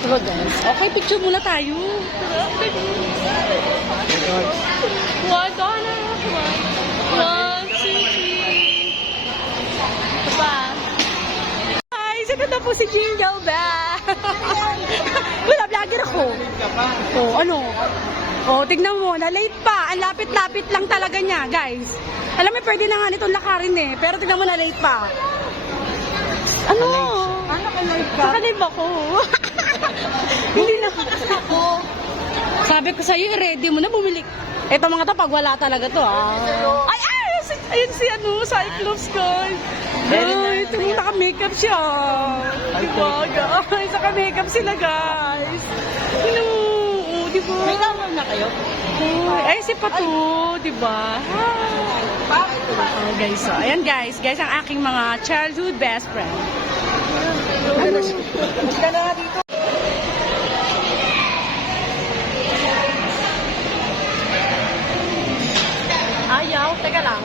Diba guys? Okay, picture muna tayo. One, Donna. One, two, three. Ito pa. Guys, ito na po si Jingle Bell. Wala, vlogger ako. Oh, ano? Oh, tignan mo, na-late pa. Ang lapit-lapit lang talaga niya, guys. Alam mo, pwede na nga nitong lakarin eh. Pero tignan mo, na-late pa. Ano? Ano ka live ka? Nakalib ako. Hindi na ako. Sabi ko sa'yo, i-ready mo na bumili. Ito mga to, pag wala talaga to, ah. Ay, ayun si ano, Cyclops, guys. Ay, ito mo, naka-makeup siya. Diba, guys? Naka-makeup sila, guys. Ano, diba? May number na kayo? Ay, si Patu, diba? Oh, guys, so, ayan guys, ang aking mga childhood best friend. Ka na dito. Ayaw, teka lang.